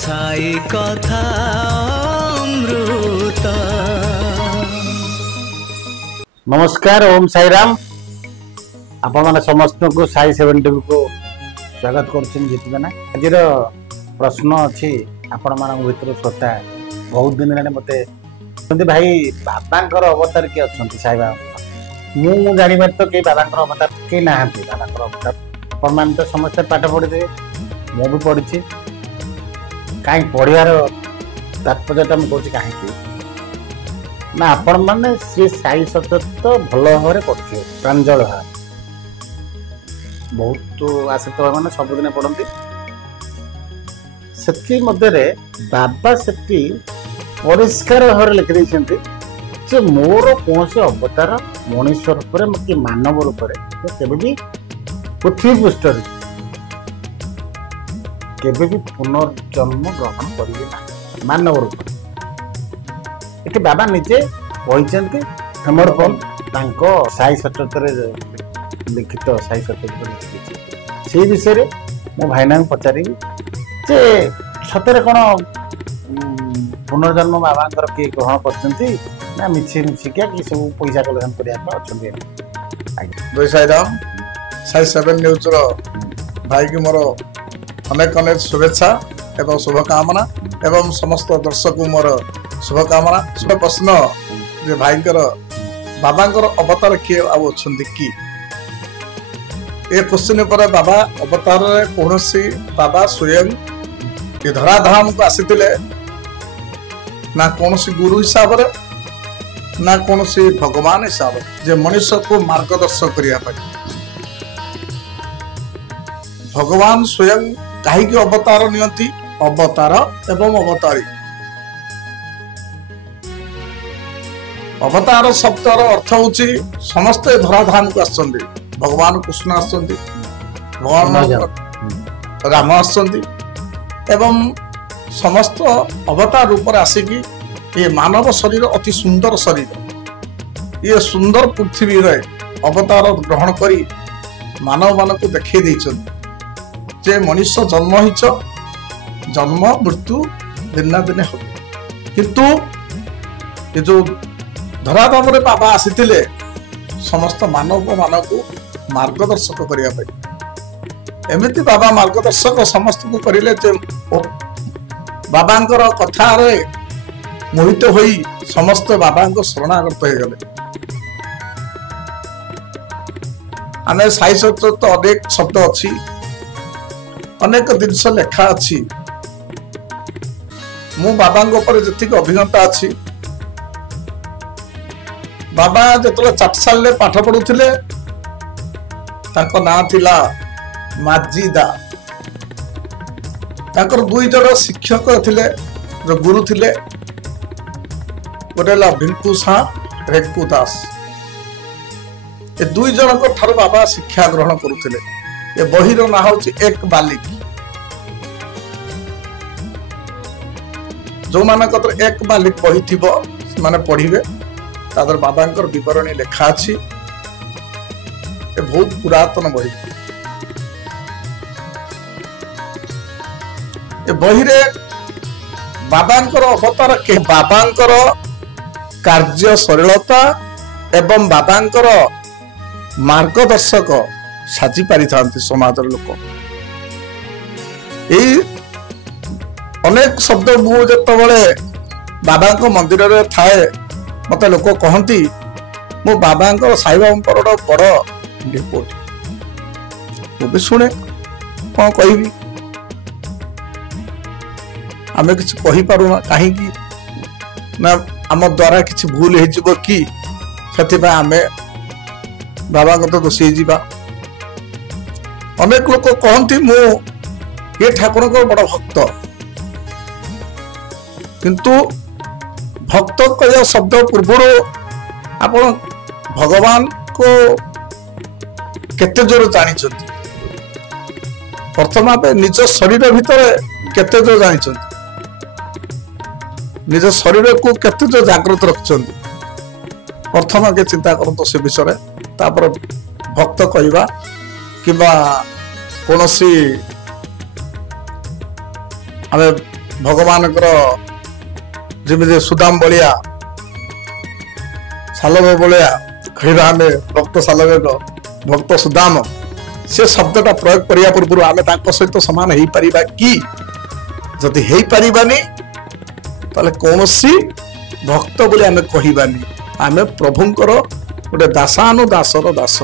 साई कथा अमृत। नमस्कार, ओम साई राम। आपण माने समस्त को साई 70 को स्वागत करछन जीतबेना। आज प्रश्न अछि आपण मान भीतर श्रोता बहुत दिन रे मते कहते भाई बाबांकर अवतार के अछंती साई बाबा। मु जानि बात तो के बाबांकर अवतार के नाहंती। बाबांकर अवतार आपण मान तो समस्त पाठ पढि दे, मु भी पढिछि। काई पढियार तात्पर्यता मु कहछि काहे कि ना आपण माने से साई सचत भल भाव पढ़े प्रांजल भाव बहुत आश्रित मैंने सबुदिन पढ़ती। से बाबा से परिष्कार भाव लिखि जे मोर कौन से अवतार मनुष्य रूप कि मानव रूप भी पृथ्वी पृष्ठ केबे भी पुनर्जन्म ग्रहण करेंगे ना मानव रूप। ये बाबा निजे कहते समर्पण साई सचत लिखित साई सचत लिखी से विषय मो भाईना पचारि जे सतरे कौन पुनर्जन्म बाबा किए ग्रहण कर मिछिका कि सब पैसा कलेक्शन करने। साई राम, साई 7 न्यूज भाई की मोर अनेक अनेक शुभेच्छा एवं शुभकामना एवं समस्त दर्शक मोर शुभकामना। शुभ प्रश्न जे भाईंकर बाबांकर अवतार किए आउछंती कि ए क्वेश्चन पर बाबा अवतार कौन सी बाबा स्वयं ये धराधाम को आसीथिले ना कौन सी गुरु हिसाब रे ना कौन सी भगवान हिसाब जे मनुष्य को मार्गदर्शन करिया पाए। भगवान स्वयं कहीं अवतार नियंती अवतार एवं अवतारी। अवतार शब्दर अर्थ होची समस्त धराधाम को आसछंती। भगवान कृष्ण आसछंती, भगवान राम आसछंती एवं समस्त अवतार रूप आसिकी ये मानव शरीर अति सुंदर शरीर ये सुंदर पृथ्वी रे अवतार ग्रहण करी मानव मान को देखै दैछंती जे मनुष्य जन्म हिच जन्म मृत्यु दिन दिन हो। किंतु ये जो धराधाम रे बाबा आसीथिले समस्त मानव मान को मार्गदर्शक करिया पाई। एमिति बाबा मार्गदर्शक समस्त को करिले जे बाबांकर कथा रे मोहित होई समस्त बाबांको शरणागत हो गले। आने साई सचत तो अनेक शब्द अच्छी अनेक जिनस लेखा अच्छी मु बाबांको पर जतिक अभिज्ञता अच्छी। बाबा जतले चाटशाल पाठ पढ़ुथिले ताको ना थिला माजीदा। ताकर दुई जण शिक्षक थिले जो गुरु थिले गोटेला भिंकु सा रेकु दास। ए दुई जण को ठार बाबा शिक्षा ग्रहण करुथिले। ये बहिर ना होची एक बालिक जो मानक एक बालिक बही थिबो माने पढ़िबे तादर बाबांकर विवरणी लेखा अछि। ए बहुत पुरातन बही। ए बही रे बाबांकर अवतार के बाबांकर कार्य सरलता एवं बाबांकर मार्गदर्शक साजी पारि थांती समाज लोक। यही अनेक शब्द मु जतबले बाबा को मंदिर रे थाए मत लोक कहती मो बाबा साई बाबा बड़ रिपोर्ट मु भी शुणे कौन कहबी आमे किछ कहि पारुना काहे कि ना आम द्वारा किछ भूल हो कि से आमे बाबा को तो दोषी जीवा। अनेक लोक कहती मु ये ठाकुर को बड़ भक्त किंतु भक्त कह शब्द पूर्व आपण भगवान को केते जोर जानी प्रथम निज शरीर भितर केते जोर जानी निज शरीर को केते जो जागृत रखिंट प्रथम के चिंता करते से विषय तापर भक्त कहवा कि कौन आम ଭଗବାନଙ୍କର ଯେମିତି ସୁଦାମ ଭଳିଆ ସାଲବ ଭଳିଆ କହିବା ଆମେ ଭକ୍ତ ସାଲବେଗ ଭକ୍ତ ସୁଦାମ ସେ ଶବ୍ଦଟା ପ୍ରୟୋଗ କରିବା ପୂର୍ବରୁ ଆମେ ତାଙ୍କ ସହିତ ସମାନ ହେଇପାରିବା କି? ଯଦି ହେଇପାରିବାନି ତାହେଲେ କୌଣସି ଭକ୍ତ ବୋଲି ଆମେ କହିବାନି। ଆମେ ପ୍ରଭୁଙ୍କର ଗୋଟେ ଦାସାନୁଦାସର ଦାସ,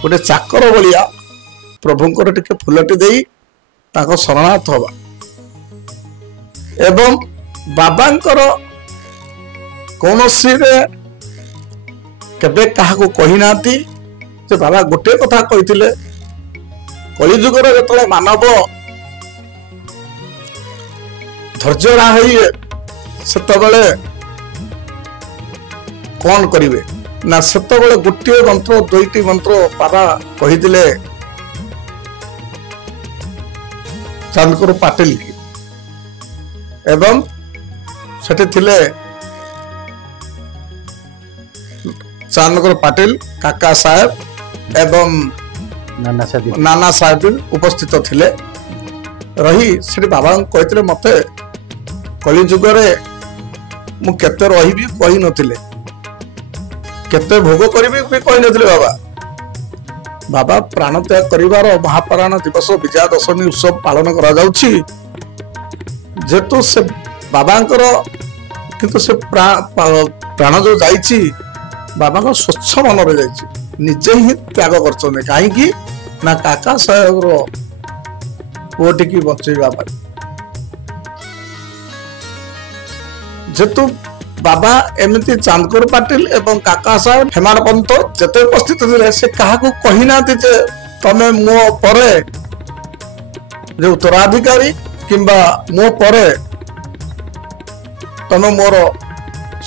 ଗୋଟେ ଚାକର ଭଳିଆ ପ୍ରଭୁଙ୍କର ଟିକେ ଫୁଲଟି ଦେଇ ତାଙ୍କ ଶରଣାର୍ଥ ହବା। ଏବଂ ବାବାଙ୍କର କୌଣସିରେ କେବେ କାହାକୁ କହିନାହାନ୍ତି ଯେ ବାବା ଗୋଟିଏ କଥା କହିଥିଲେ, କଳିଯୁଗରେ ଯେତେବେଳେ ମାନବ ଧୈର୍ଯ୍ୟହରା ହେଇ ସେତେବେଳେ କଣ କରିବେ ନା, ସେତେବେଳେ ଗୋଟିଏ ମନ୍ତ୍ର ଦୁଇଟି ମନ୍ତ୍ର ବାବା କହିଥିଲେ ଚାନ୍ଦକର ପାଟିଲ କି, ଏବଂ ସେଠି ଥିଲେ ଚାନ୍ଦକର ପାଟିଲ, କାକା ସାହେବ ଏବଂ ନାନା ସାହେବ ଉପସ୍ଥିତ ଥିଲେ। ରହି ସେଠି ବାବାଙ୍କୁ କହିଥିଲେ ମତେ କଳିଯୁଗରେ ମୁଁ କେତେ ରହିବି କହିନଥିଲେ, କେତେ ଭୋଗ କରିବି ବି କହିନଥିଲେ। ବାବା ପ୍ରାଣତ୍ୟାଗ କରିବାର ମହାପ୍ରାଣ ଦିବସ ବିଜୟା ଦଶମୀ ଉତ୍ସବ ପାଳନ କରାଯାଉଛି। ଯେହେତୁ ସେ ବାବାଙ୍କର କିନ୍ତୁ ସେ ପ୍ରାଣ ଯୋଉ ଯାଇଛି ବାବାଙ୍କ ସ୍ୱଚ୍ଛ ମନରେ ଯାଇଛି, ନିଜେ ହିଁ ତ୍ୟାଗ କରିଛନ୍ତି। କାହିଁକି ନା କାକା ସାହେବର ପୁଅଟିକି ବଞ୍ଚେଇବା ପାଇଁ। ଯେହେତୁ ବାବା ଏମିତି ଚାନ୍ଦକର ପାଟିଲ ଏବଂ କାକା ସାହେବ ହେମାନ ପନ୍ତ ଯେତେ ଉପସ୍ଥିତ ଥିଲେ ସେ କାହାକୁ କହିନାହାନ୍ତି ଯେ ତମେ ମୋ ପରେ ଯେ ଉତ୍ତରାଧିକାରୀ କିମ୍ବା ମୋ ପରେ ତମେ ମୋର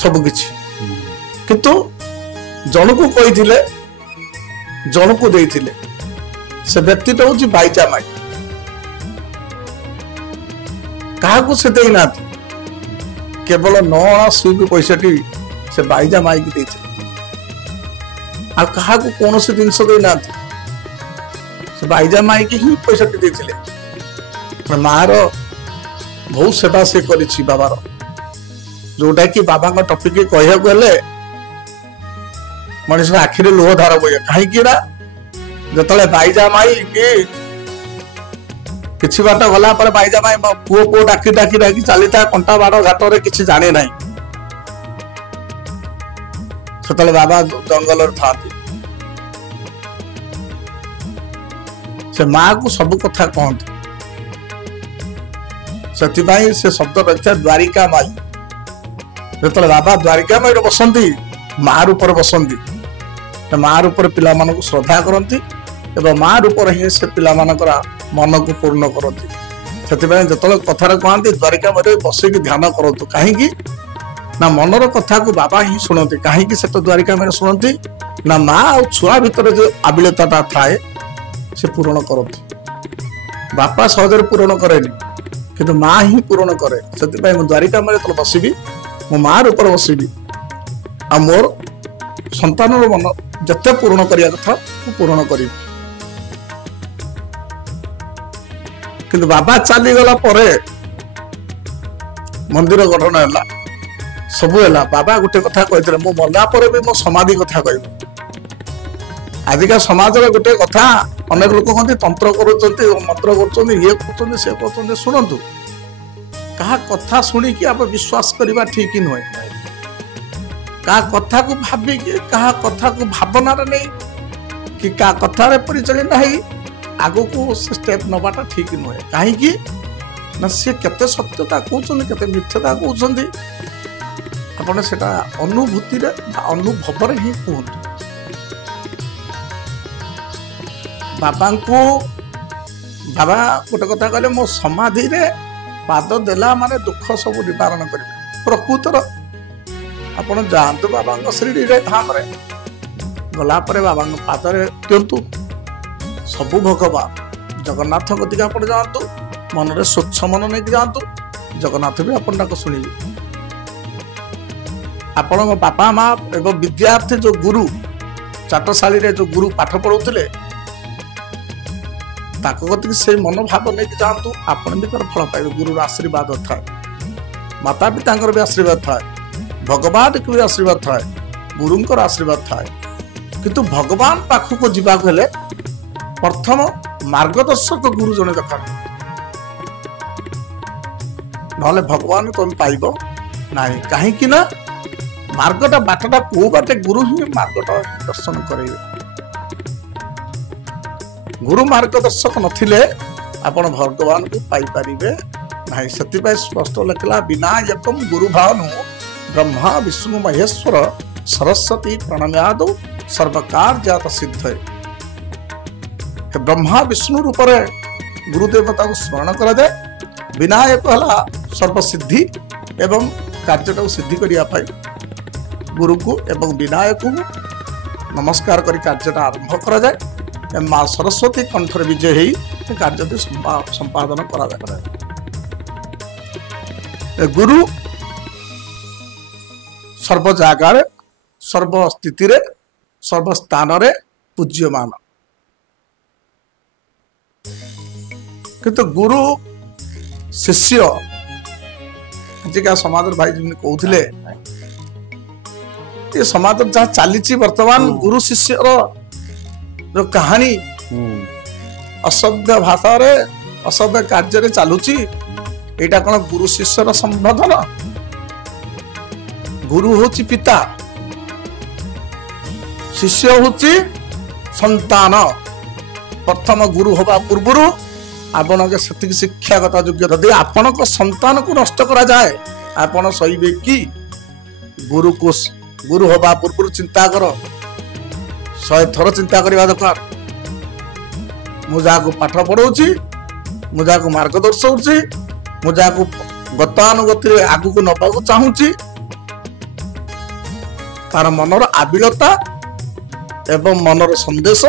ସବୁ କିଛି, କିନ୍ତୁ ଜଣକୁ କହିଥିଲେ, ଜଣକୁ ଦେଇଥିଲେ। ସେ ବ୍ୟକ୍ତିଟା ହଉଛି ବାଇଜା ମାଇ। କାହାକୁ ସେ ଦେଇନାହାନ୍ତି, କେବଳ 9 ଅଣା ସୁଇଗ ପଇସାଟି ସେ ବାଇଜା ମାଇକି ଦେଇଥିଲେ। ଆଉ କାହାକୁ କୌଣସି ଜିନିଷ ଦେଇନାହାନ୍ତି, ସେ ବାଇଜା ମାଇକି ହିଁ ପଇସାଟି ଦେଇଥିଲେ। ମାର ବହୁତ ସେବା ସେ କରିଛି ବାବାର, ଯୋଉଟା କି ବାବାଙ୍କ ଟପିକ କହିବାକୁ ହେଲେ ମଣିଷ ଆଖିରେ ଲୁହ ଧାର ବହିବ। କାହିଁକି ନା ଯେତେବେଳେ ବାଇଜା ମାଇ କିଛି ବାଟ ଗଲା ପରେ ବାଇଜା ମାଇ ପୁଅ ପୁଅ ଡାକି ଡାକି ଡାକି ଚାଲିଥାଏ କଣ୍ଟା ବାଡ଼ ଘାଟରେ, କିଛି ଜାଣେ ନାହିଁ। ସେତେବେଳେ ବାବା ଜଙ୍ଗଲରେ ଥାନ୍ତି। ସେ ମାକୁ ସବୁ କଥା କହନ୍ତି, ସେଥିପାଇଁ ସେ ଶବ୍ଦ ରହିଥାଏ ଦ୍ୱାରିକା ମାଇ। ଯେତେବେଳେ ବାବା ଦ୍ୱାରିକା ମାଇରେ ବସନ୍ତି, ମା ରୂପରେ ବସନ୍ତି, ମା ରୂପରେ ପିଲାମାନଙ୍କୁ ଶ୍ରଦ୍ଧା କରନ୍ତି ଏବଂ ମା ରୂପରେ ହିଁ ସେ ପିଲାମାନଙ୍କର ମନକୁ ପୂର୍ଣ୍ଣ କରନ୍ତି। ସେଥିପାଇଁ ଯେତେବେଳେ କଥାରେ କହନ୍ତି ଦ୍ୱାରିକା ମାଇରେ ବସିକି ଧ୍ୟାନ କରନ୍ତୁ, କାହିଁକି ନା ମନର କଥାକୁ ବାବା ହିଁ ଶୁଣନ୍ତି। କାହିଁକି ସେଟା ଦ୍ୱାରିକା ମାଇରେ ଶୁଣନ୍ତି ନା ମା ଆଉ ଛୁଆ ଭିତରେ ଯୋଉ ଆବିଳତାଟା ଥାଏ ସେ ପୂରଣ କରନ୍ତି। ବାପା ସହଜରେ ପୂରଣ କରେନି, କିନ୍ତୁ ମା ହିଁ ପୂରଣ କରେ। ସେଥିପାଇଁ ମୁଁ ଦ୍ୱାରିକା ମାଇରେ ଯେତେବେଳେ ବସିବି, ମୋ ମା ରୂପରେ ବସିବି, ଆଉ ମୋର ସନ୍ତାନର ମନ ଯେତେ ପୂରଣ କରିବା କଥା ମୁଁ ପୂରଣ କରିବି। କିନ୍ତୁ ବାବା ଚାଲିଗଲା ପରେ ମନ୍ଦିର ଗଠନ ହେଲା, ସବୁ ହେଲା। ବାବା ଗୋଟେ କଥା କହିଥିଲେ, ମୁଁ ମଲା ପରେ ବି ମୋ ସମାଧି କଥା କହିବି। ଆଜିକା ସମାଜରେ ଗୋଟେ କଥା ଅନେକ ଲୋକ କହନ୍ତି ତନ୍ତ୍ର କରୁଛନ୍ତି, ମନ୍ତ୍ର କରୁଛନ୍ତି, ଇଏ କରୁଛନ୍ତି, ସେ କରୁଛନ୍ତି। ଶୁଣନ୍ତୁ, କାହା କଥା ଶୁଣିକି ଆମେ ବିଶ୍ୱାସ କରିବା ଠିକ ନୁହେଁ। କାହା କଥାକୁ ଭାବିକି, କାହା କଥାକୁ ଭାବନାରେ ନେଇ କି କାହା କଥାରେ ପରିଚାଳିତ ହେଇ ଆଗକୁ ସେ ଷ୍ଟେପ ନେବାଟା ଠିକ ନୁହେଁ। କାହିଁକି ନା ସେ କେତେ ସତ୍ୟତା କହୁଛନ୍ତି, କେତେ ମିଥ୍ୟତା କହୁଛନ୍ତି, ଆପଣ ସେଟା ଅନୁଭୂତିରେ ବା ଅନୁଭବରେ ହିଁ କୁହନ୍ତୁ। ବାବାଙ୍କୁ ବାବା ଗୋଟେ କଥା କହିଲେ, ମୋ ସମାଧିରେ ପାଦ ଦେଲା ମାନେ ଦୁଃଖ ସବୁ ନିବାରଣ କରିବେ। ପ୍ରକୃତର ଆପଣ ଯାଆନ୍ତୁ ବାବାଙ୍କ ଶିରିଡିରେ ଧାମରେ, ଗଲା ପରେ ବାବାଙ୍କ ପାଦରେ ଦିଅନ୍ତୁ। ସବୁ ଭଗବାନ ଜଗନ୍ନାଥ କତିକି ଆପଣ ଯାଆନ୍ତୁ, ମନରେ ସ୍ୱଚ୍ଛ ମନ ନେଇକି ଯାଆନ୍ତୁ, ଜଗନ୍ନାଥ ବି ଆପଣଙ୍କୁ ଶୁଣିବେ। ଆପଣଙ୍କ ବାପା ମା ଏବଂ ବିଦ୍ୟାର୍ଥୀ ଯୋଉ ଗୁରୁ ଚାଟଶାଳୀରେ ଯୋଉ ଗୁରୁ ପାଠ ପଢଉଥିଲେ, ତାଙ୍କ କତିକି ସେଇ ମନୋଭାବ ନେଇକି ଯାଆନ୍ତୁ, ଆପଣ ବି ତାର ଫଳ ପାଇବେ। ଗୁରୁର ଆଶୀର୍ବାଦ ଥାଏ, ମାତା ପିତାଙ୍କର ବି ଆଶୀର୍ବାଦ ଥାଏ, ଭଗବାନଙ୍କ ବି ଆଶୀର୍ବାଦ ଥାଏ, ଗୁରୁଙ୍କର ଆଶୀର୍ବାଦ ଥାଏ। କିନ୍ତୁ ଭଗବାନ ପାଖକୁ ଯିବାକୁ ହେଲେ ପ୍ରଥମ ମାର୍ଗଦର୍ଶକ ଗୁରୁ ଜଣେ ଦରକାର, ନହେଲେ ଭଗବାନ ତମେ ପାଇବ ନାହିଁ। କାହିଁକି ନା ମାର୍ଗଟା ବାଟଟା କୋଉ ବାଟେ ଗୁରୁ ହିଁ ମାର୍ଗଟା ଦର୍ଶନ କରେଇବେ। ଗୁରୁ ମାର୍ଗଦର୍ଶକ ନଥିଲେ ଆପଣ ଭଗବାନଙ୍କୁ ପାଇପାରିବେ ନାହିଁ। ସେଥିପାଇଁ ସ୍ପଷ୍ଟ ଲେଖିଲା ବିନାୟକମ୍ ଗୁରୁ ଭାନୁ ବ୍ରହ୍ମା ବିଷ୍ଣୁ ମହେଶ୍ୱର ସରସ୍ୱତୀ ପ୍ରଣମ୍ୟାଦୌ ସର୍ବକାର୍ଯ୍ୟାତ ସିଦ୍ଧ। ବ୍ରହ୍ମା ବିଷ୍ଣୁ ରୂପରେ ଗୁରୁ ଦେବତାକୁ ସ୍ମରଣ କରାଯାଏ। ବିନାୟକ ହେଲା ସର୍ବସିଦ୍ଧି ଏବଂ କାର୍ଯ୍ୟଟାକୁ ସିଦ୍ଧି କରିବା ପାଇଁ ଗୁରୁକୁ ଏବଂ ବିନାୟକକୁ ନମସ୍କାର କରି କାର୍ଯ୍ୟଟା ଆରମ୍ଭ କରାଯାଏ। ମା ସରସ୍ୱତୀ କଣ୍ଠରେ ବିଜୟ ହେଇ କାର୍ଯ୍ୟଟି ସମ୍ପାଦନ କରାଯାଏ। ଗୁରୁ ସର୍ବ ଜାଗାରେ, ସର୍ବସ୍ଥିତିରେ, ସର୍ବସ୍ଥାନରେ ପୂଜ୍ୟମାନ। କିନ୍ତୁ ଗୁରୁ ଶିଷ୍ୟ ଆଜିକା ସମାଜର ଭାଇ ଯେମିତି କହୁଥିଲେ, ଏ ସମାଜରେ ଯାହା ଚାଲିଛି ବର୍ତ୍ତମାନ ଗୁରୁ ଶିଷ୍ୟର ଯୋଉ କାହାଣୀ ଅସଭ୍ୟ ଭାଷାରେ ଅସଭ୍ୟ କାର୍ଯ୍ୟରେ ଚାଲୁଛି, ଏଇଟା କଣ ଗୁରୁ ଶିଷ୍ୟର ସମ୍ବୋଧନ? ଗୁରୁ ହଉଛି ପିତା, ଶିଷ୍ୟ ହଉଛି ସନ୍ତାନ। ପ୍ରଥମ ଗୁରୁ ହବା ପୂର୍ବରୁ ଆପଣଙ୍କ ସେତିକି ଶିକ୍ଷାଗତ ଯୋଗ୍ୟତା, ଯଦି ଆପଣଙ୍କ ସନ୍ତାନକୁ ନଷ୍ଟ କରାଯାଏ ଆପଣ ସହିବେ କି? ଗୁରୁ ହବା ପୂର୍ବରୁ ଚିନ୍ତା କର, 100 ଥର ଚିନ୍ତା କରିବା ଦରକାର। ମୁଁ ଯାହାକୁ ପାଠ ପଢଉଛି, ମୁଁ ଯାହାକୁ ମାର୍ଗ ଦର୍ଶଉଛି, ମୁଁ ଯାହାକୁ ଗତାନୁଗତିରେ ଆଗକୁ ନବାକୁ ଚାହୁଁଛି, ତାର ମନର ଆବିଳତା ଏବଂ ମନର ସନ୍ଦେଶ,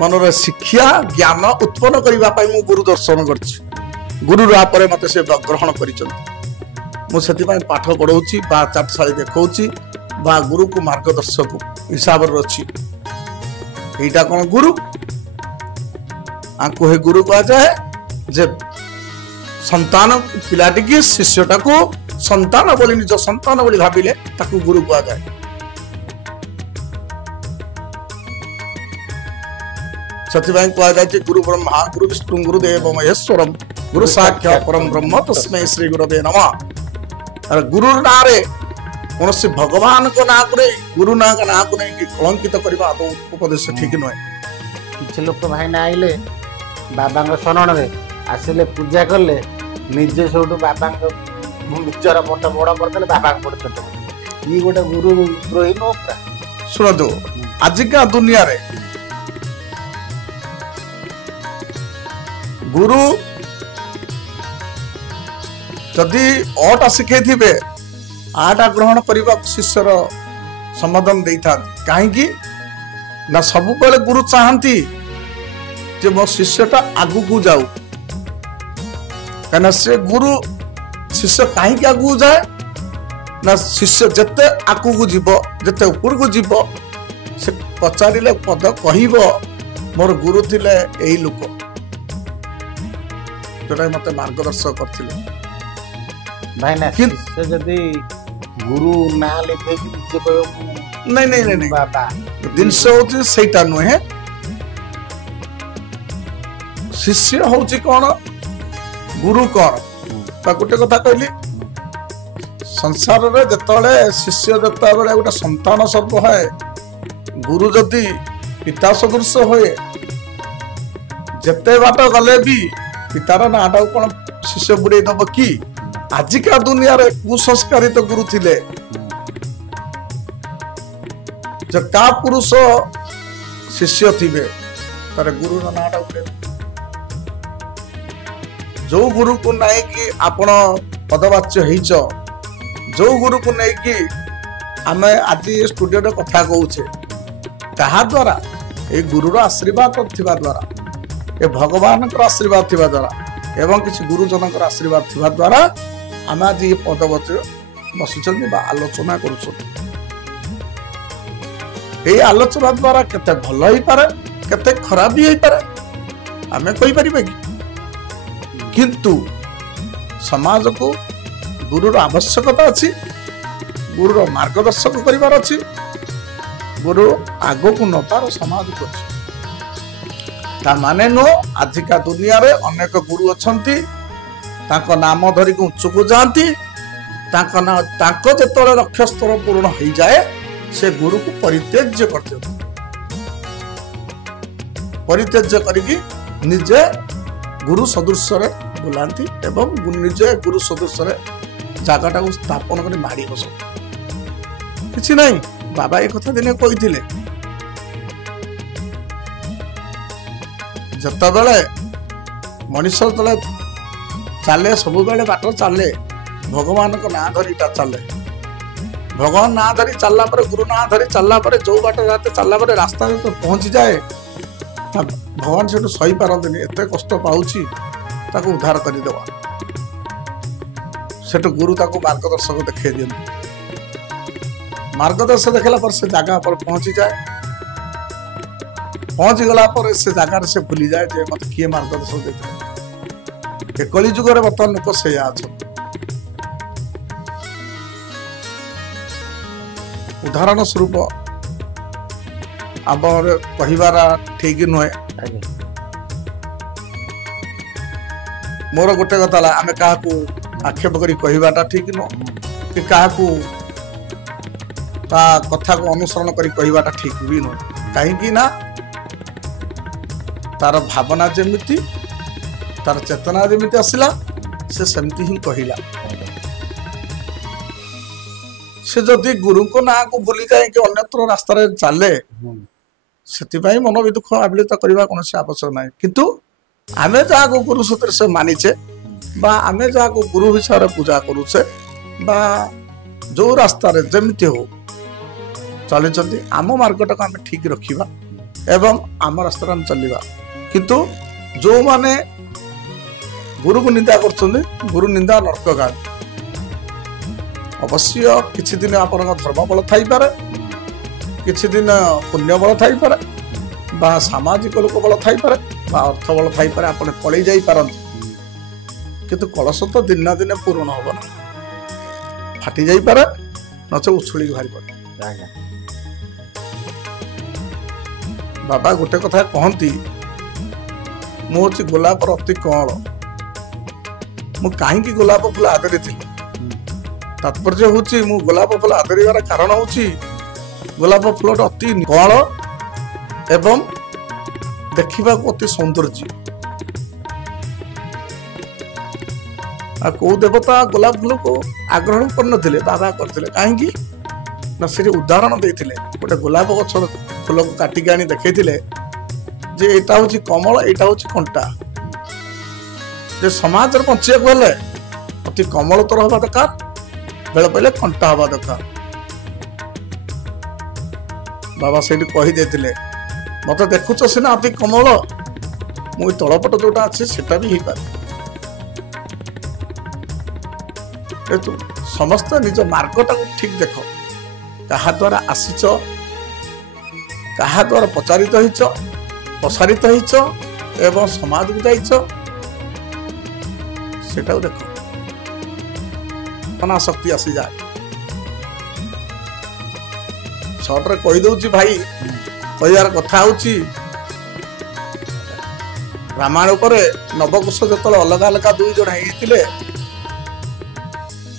ମନର ଶିକ୍ଷା ଜ୍ଞାନ ଉତ୍ପନ୍ନ କରିବା ପାଇଁ ମୁଁ ଗୁରୁ ଦର୍ଶନ କରିଛି। ଗୁରୁ ପରେ ମତେ ସେ ଗ୍ରହଣ କରିଛନ୍ତି। ମୁଁ ସେଥିପାଇଁ ପାଠ ପଢଉଛି ବା ଚାଟଶାଳୀ ଦେଖଉଛି ବା ଗୁରୁକୁ ମାର୍ଗଦର୍ଶକ ହିସାବରେ ଅଛି। ଏଇଟା କଣ ଗୁରୁ? ଆଙ୍କୁ ହେ ଗୁରୁ କୁହାଯାଏ ଯେ ସନ୍ତାନ ପିଲାଟିକି, ଶିଷ୍ୟଟାକୁ ସନ୍ତାନ ବୋଲି, ନିଜ ସନ୍ତାନ ବୋଲି ଭାବିଲେ ତାକୁ ଗୁରୁ କୁହାଯାଏ। ସେଥିପାଇଁ କୁହାଯାଇଛି ଗୁରୁ ବ୍ରହ୍ମା ଗୁରୁ ବିଷ୍ଣୁ ଗୁରୁ ଦେବ ମହେଶ୍ୱରମ୍ ଗୁରୁ ସାକ୍ଷାତ୍ ପରମ ବ୍ରହ୍ମ ତସ୍ମୈ ଶ୍ରୀ ଗୁରବେ ନମଃ। ଗୁରୁ ନାଁରେ କୌଣସି ଭଗବାନଙ୍କ ନାଁକୁ ନେଇ, ଗୁରୁ ନାଁକୁ ନେଇକି କଳଙ୍କିତ କରିବା ଆଦୌ ଉପଦେଶ ଠିକ ନୁହେଁ। କିଛି ଲୋକ ଭାଇନା ଆଇଲେ ବାବାଙ୍କ ଶରଣରେ ଆସିଲେ, ପୂଜା କଲେ, ନିଜେ ସବୁଠୁ ବାବାଙ୍କ ନିଜର ପଟ ବଡ କରିଦେଲେ, ବାବାଙ୍କ ପଟ ଛୋଟ। ଇଏ ଗୋଟେ ଗୁରୁ ଦ୍ରୋହୀ ନୁହଁ ପୁରା? ଶୁଣନ୍ତୁ, ଆଜିକା ଦୁନିଆରେ ଗୁରୁ ଯଦି ଅଟା ଶିଖେଇଥିବେ, ଆଟା ଗ୍ରହଣ କରିବାକୁ ଶିଷ୍ୟର ସମ୍ବୋଧନ ଦେଇଥାନ୍ତି। କାହିଁକି ନା ସବୁବେଳେ ଗୁରୁ ଚାହାନ୍ତି ଯେ ମୋ ଶିଷ୍ୟଟା ଆଗକୁ ଯାଉ। କାହିଁକିନା ସେ ଗୁରୁ ଶିଷ୍ୟ କାହିଁକି ଆଗକୁ ଯାଏ ନା ଶିଷ୍ୟ ଯେତେ ଆଗକୁ ଯିବ, ଯେତେ ଉପରକୁ ଯିବ, ସେ ପଚାରିଲେ ପଦ କହିବ ମୋର ଗୁରୁ ଥିଲେ ଏଇ ଲୋକ, ଯୋଉଟା ମତେ ମାର୍ଗଦର୍ଶନ କରିଥିଲେ। ଭାଇନା ଶିଷ୍ୟ ଯଦି ଗୁରୁ ନାଁ ଲେଖେଇକି ନିଜେ କହିବ ନାଇଁ ବାବା, ଜିନିଷ ହଉଛି ସେଇଟା ନୁହେଁ। ଶିଷ୍ୟ ହଉଛି କଣ, ଗୁରୁ କଣ? ବା ଗୋଟେ କଥା କହିଲି, ସଂସାରରେ ଯେତେବେଳେ ଶିଷ୍ୟ ଯେତେବେଳେ ଗୋଟେ ସନ୍ତାନ ସର୍ବ ହୁଏ, ଗୁରୁ ଯଦି ପିତା ସଦୃଶ ହୁଏ, ଯେତେ ବାଟ ଗଲେ ବି ପିତାର ନାଁଟାକୁ କଣ ଶିଷ୍ୟ ବୁଡେଇ ଦବ କି? ଆଜିକା ଦୁନିଆରେ କୁସଂସ୍କାରିତ ଗୁରୁ ଥିଲେ, ଯେ କା ପୁରୁଷ ଶିଷ୍ୟ ଥିବେ, ତାର ଗୁରୁର ନାଁଟା ବୁଡେଇ ଦବ। ଯୋଉ ଗୁରୁକୁ ନେଇକି ଆପଣ ପଦବାଚ୍ୟ ହେଇଛ, ଯୋଉ ଗୁରୁକୁ ନେଇକି ଆମେ ଆଜି ଷ୍ଟୁଡିଓରେ କଥା କହୁଛେ, କାହା ଦ୍ୱାରା? ଏଇ ଗୁରୁର ଆଶୀର୍ବାଦ ଥିବା ଦ୍ୱାରା, ଏ ଭଗବାନଙ୍କର ଆଶୀର୍ବାଦ ଥିବା ଦ୍ୱାରା ଏବଂ କିଛି ଗୁରୁଜନଙ୍କର ଆଶୀର୍ବାଦ ଥିବା ଦ୍ୱାରା ଆମେ ଆଜି ଏ ପଦବଚ୍ଚ ବସିଛନ୍ତି ବା ଆଲୋଚନା କରୁଛନ୍ତି। ଏଇ ଆଲୋଚନା ଦ୍ୱାରା କେତେ ଭଲ ହେଇପାରେ, କେତେ ଖରାପ ବି ହେଇପାରେ। आमे कहि परिबे किंतु समाज को गुरुर आवश्यकता अच्छी गुरुर मार्गदर्शक करिवार अच्छी गुरु आग को नबार समाज को अच्छी ता माने नो आजिका दुनिया रे अनेक गुरु अछंती ताको नाम धरी को उच्च को जाती ताको जेतले लक्ष्य स्तर पूर्ण हो जाए से गुरु को परित्यज्य करते परित्यज्य करिकी निजे गुरु सदृश रे बुलांती एवं निजे गुरु सदृश रे जागाटा को स्थापन कर माड़ी बस किछि नहीं बाबा एक कथा दिने कहिथिले जत बेले मनुष्य तले चले सब बेले बाट चले भगवान को ना धरीटा चले भगवान ना धरी चलला पर गुरु ना धरी चलला पर जो बाट जाते चलला पर रास्ता तो पहुंची जाए भगवान से सही पारती एत कष्ट पाऊँची ताको उद्धार करदेवा से गुरु ताको मार्गदर्शक देखा दिखते मार्गदर्शक देखला पर से जगह पर पहुंची जाए पहुंची गला पर से जगार से भूली जाए जे मत किए मार्गदर्शक देते कली जुग बर्तमान लोक से उदाहरण स्वरूप आम कहबार ठीक नुहे मोर गोटे कथा आम क्या आक्षेप करी कहबाटा ठीक नुह कि क्या कथा को अनुसरण करी कहबाटा ठीक भी नुह कहीं ना तार भावना जमीती तार चेतना जमीती आसला से सेमती ही कहला से जदि गुरु को ना को भूली जाए कि अन्यत्र रास्ता चले से मन विदुख आबिलित करने कौन आवश्यक ना किंतु आमे जहाँ को गुरु सूत्र से मानिचे बा आमे जहाँ को गुरु हिसाब से पूजा करुचे बा जो रास्ता जमीती हो चली आम मार्गटा को आम ठीक रखा एवं आम रास्ता चलवा किंतु जो माने गुरु को निंदा कर गुरु निंदा नरक गाँ अवश्य किछि दिन आपन धर्म बल थाई पारे किछि दिन पुण्य बल थाई पारे बा सामाजिक लोक बल थाई पारे बा अर्थ बल थाई पारे आपन पळै जाई पारंत किंतु कलश तो दिन ना दिन पूर्ण होबो ना फाटी जाई पारे नचे उछुली भारी पड़े बाबा गोटे कथा कहती मु हूँ गोलापर अति कल मु कहीं गोलाप फूल आदरी थी तात्पर्य हूँ मु गोलाप फूल आदरिवार कारण हूँ गोलाप फूल अति कल एवं देखा अति सौंदर्य कौ देवता गोलाप फूल को आग्रहण कर बाबा करते कहीं ना से उदाहरण देते गोटे गोलाप गछ फूल को काटिक आनी देखते जे एटा हूँ कमल एटा हूँ कंटा जे समाज बचे गले अति कमल तर हवा दरकार बेल पहले कंटा हवा दरकार बाबा से कहीदे मत देखुच सीना अति कमल मुझे तलपट जोटा अच्छे सेटा भी हो पारे समस्त निज मार्गटा को ठीक देख क्या द्वारा आसीच क्या द्वारा प्रचारित होइच प्रसारित होइच एवं समाज को जाइच सेटा देख शक्ति आसी जाए सर्टे कहीदे भाई कहार कथा हूँ रामायण पर नवकुश जो अलग अलग दुई जन होते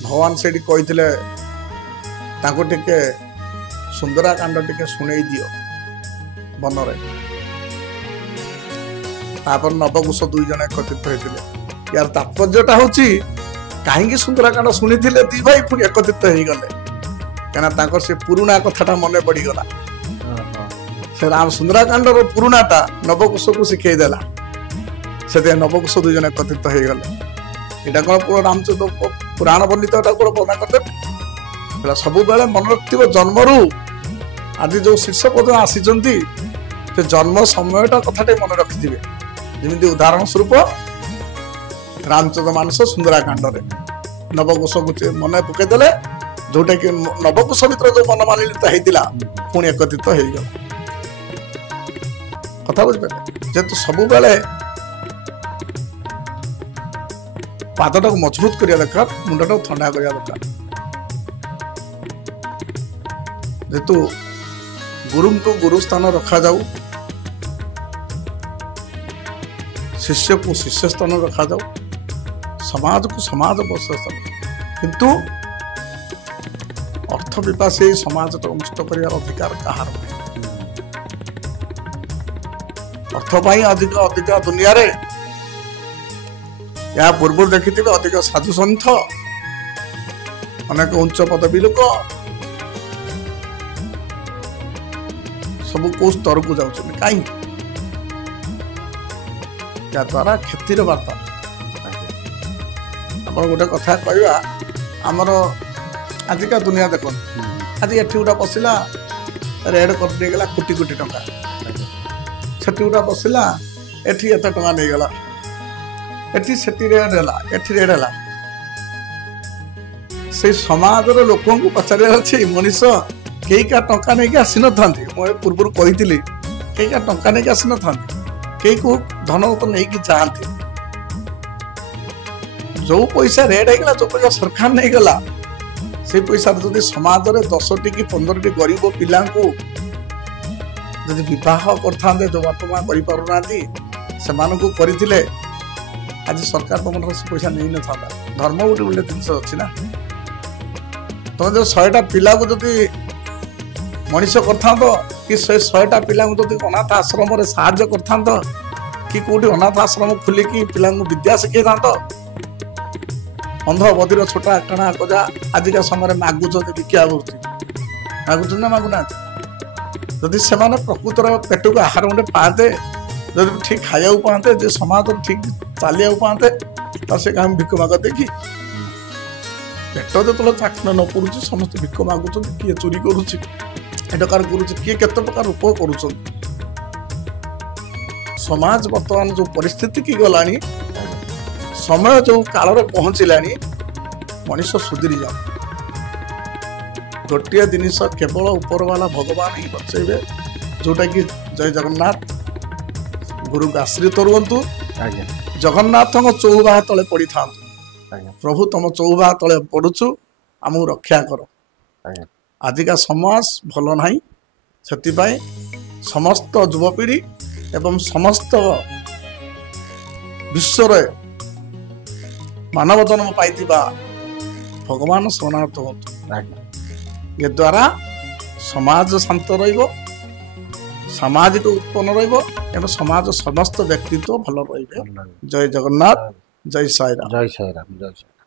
भगवान से कही टे सुंदरा कांड टे शुणे दियो बनरे तापर नवकुश दुई जन एकत्रित होते यार तात्पर्यटा हूँ कहीं सुंदरा कांड शुणी दी भाई पुणी एकत्रित हो गले क्या से पुराणा कथाटा मन पड़गला से राम सुंदरा कांड पुराणाटा नवकुश को शिखेदेला से नवकुश दुई जन एकत्रित हो गले यहाँ कौन पूरा रामचंद्र पुराण वर्णित प्रदान करदे सब बेले मन रखिव जन्मरू आदि जो शीर्ष पद आसी जन्म समयटा कथाटे मन रखिथे जमी उदाहरण स्वरूप रामचंद्र मानस सुंदरा कांड नवकुश को मन पकईदे जोटा कि नवकुश भर जो मन मानिलित होता पुणी एकत्रित हो गला कथा बुझे जेहेतु सब बेले ପାଦଟାକୁ ମଜବୁତ କରିବା ଦରକାର, ମୁଣ୍ଡଟାକୁ ଥଣ୍ଡା କରିବା ଦରକାର। ଯେହେତୁ ଗୁରୁଙ୍କୁ ଗୁରୁ ସ୍ଥାନ ରଖାଯାଉ, ଶିଷ୍ୟକୁ ଶିଷ୍ୟ ସ୍ଥାନ ରଖାଯାଉ, ସମାଜକୁ ସମାଜ ସ୍ଥାନ, କିନ୍ତୁ ଅର୍ଥ ପିପାସୀ ଏହି ସମାଜଟାକୁ ନଷ୍ଟ କରିବାର ଅଧିକାର କାହାର ନାହିଁ। ଅର୍ଥ ପାଇଁ ଅଧିକ ଦୁନିଆରେ ଏହା ପୂର୍ବରୁ ଦେଖିଥିବେ ଅଧିକ ସାଧୁ ସନ୍ଥ, ଅନେକ ଉଚ୍ଚ ପଦବୀ ଲୋକ ସବୁ କୋଉ ସ୍ତରକୁ ଯାଉଛନ୍ତି, କାହିଁକି? ଯାଦ୍ୱାରା କ୍ଷତିର ବାର୍ତ୍ତା। ଆମର ଗୋଟେ କଥା କହିବା, ଆମର ଆଜିକା ଦୁନିଆ ଦେଖନ୍ତୁ, ଆଜି ଏଠି ଗୋଟେ ବସିଲା ରେଡ୍ କରି ନେଇଗଲା କୋଟି କୋଟି ଟଙ୍କା, ସେଠି ଗୋଟେ ବସିଲା ଏଠି ଏତେ ଟଙ୍କା ନେଇଗଲା, ଏଠି ସେଠି ରେଡ୍ ହେଲା, ଏଠି ରେଡ୍ ହେଲା। ସେଇ ସମାଜର ଲୋକଙ୍କୁ ପଚାରିବାର ଅଛି, ମଣିଷ କେହି କାହା ଟଙ୍କା ନେଇକି ଆସିନଥାନ୍ତି। ମୁଁ ଏ ପୂର୍ବରୁ କହିଥିଲି, କେହି କାହା ଟଙ୍କା ନେଇକି ଆସିନଥାନ୍ତି, କେହି କୋଉ ଧନରତ୍ନ ନେଇକି ଯାଆନ୍ତି। ଯୋଉ ପଇସା ରେଡ୍ ହେଇଗଲା, ଯୋଉ ପଇସା ସରକାର ନେଇଗଲା, ସେଇ ପଇସାରେ ଯଦି ସମାଜରେ 10ଟି କି 15ଟି ଗରିବ ପିଲାଙ୍କୁ ଯଦି ବିବାହ କରିଥାନ୍ତେ, ଯୋଉ ବାପା ମା କରିପାରୁନାହାନ୍ତି ସେମାନଙ୍କୁ କରିଥିଲେ, ଆଜି ସରକାର ତମର ସେ ପଇସା ନେଇନଥାନ୍ତା। ଧର୍ମ ଗୋଟେ ଜିନିଷ ଅଛି ନା, ତମେ ଯୋଉ 100ଟା ପିଲାକୁ ଯଦି ମଣିଷ କରିଥାନ୍ତ, କି ସେ 100ଟା ପିଲାଙ୍କୁ ଯଦି ଅନାଥ ଆଶ୍ରମରେ ସାହାଯ୍ୟ କରିଥାନ୍ତ, କି କୋଉଠି ଅନାଥ ଆଶ୍ରମ ଖୋଲିକି ପିଲାଙ୍କୁ ବିଦ୍ୟା ଶିଖେଇଥାନ୍ତ, ଅନ୍ଧ ବଧିର ଛୋଟା କଣା କଜା ଆଜିକା ସମୟରେ ମାଗୁଛନ୍ତି ଭିକ୍ଷା ବୃତ୍ତି, ମାଗୁଛନ୍ତି ନା ମାଗୁନାହାନ୍ତି? ଯଦି ସେମାନେ ପ୍ରକୃତର ପେଟକୁ ଆହାର ଗଣ୍ଡେ ପାଆନ୍ତେ, ଯଦି ଠିକ ଖାଇବାକୁ ପାଆନ୍ତେ, ଯେ ସମାଜରେ ଠିକ ଚାଲିବାକୁ ପାଆନ୍ତେ, ତ ସେ କାହିଁ ଭିକ ମାଗ ଦେଖି? ପେଟ ଯେତେବେଳେ ଚାକଣ ନ ପଡୁଛି ସମସ୍ତେ ଭିକ ମାଗୁଛନ୍ତି, କିଏ ଚୋରି କରୁଛି, ଏଟକାର କରୁଛି, କିଏ କେତେ ପ୍ରକାର ରୂପ କରୁଛନ୍ତି। ସମାଜ ବର୍ତ୍ତମାନ ଯୋଉ ପରିସ୍ଥିତି କି ଗଲାଣି, ସମୟ ଯୋଉ କାଳରେ ପହଞ୍ଚିଲାଣି, ମଣିଷ ସୁଧୁରି ଯାଉ। ଗୋଟିଏ ଜିନିଷ କେବଳ ଉପରବାଲା ଭଗବାନ ହିଁ ବଞ୍ଚେଇବେ, ଯୋଉଟା କି ଜୟ ଜଗନ୍ନାଥ, ଗୁରୁଙ୍କୁ ଆଶ୍ରିତ ରୁହନ୍ତୁ, ଜଗନ୍ନାଥଙ୍କ ଚଉବାହା ତଳେ ପଡିଥାନ୍ତୁ। ପ୍ରଭୁ ତମ ଚଉବାହା ତଳେ ପଡୁଛୁ, ଆମକୁ ରକ୍ଷା କର। ଆଜିକା ସମାଜ ଭଲ ନାହିଁ, ସେଥିପାଇଁ ସମସ୍ତ ଯୁବପିଢ଼ି ଏବଂ ସମସ୍ତ ବିଶ୍ୱରେ ମାନବ ଜନ୍ମ ପାଇଥିବା ଭଗବାନ ଶରଣାଗତ ହୁଅନ୍ତୁ। ଏ ଦ୍ୱାରା ସମାଜ ଶାନ୍ତ ରହିବ, ସାମାଜିକ ଉତ୍ପନ୍ନ ରହିବ ଏବଂ ସମାଜ ସମସ୍ତ ବ୍ୟକ୍ତିତ୍ୱ ଭଲ ରହିବେ। ଜୟ ଜଗନ୍ନାଥ, ଜୟ ସାଇରାମ। ଜୟ ସାଇରାମ, ଜୟ ସାଇରାମ।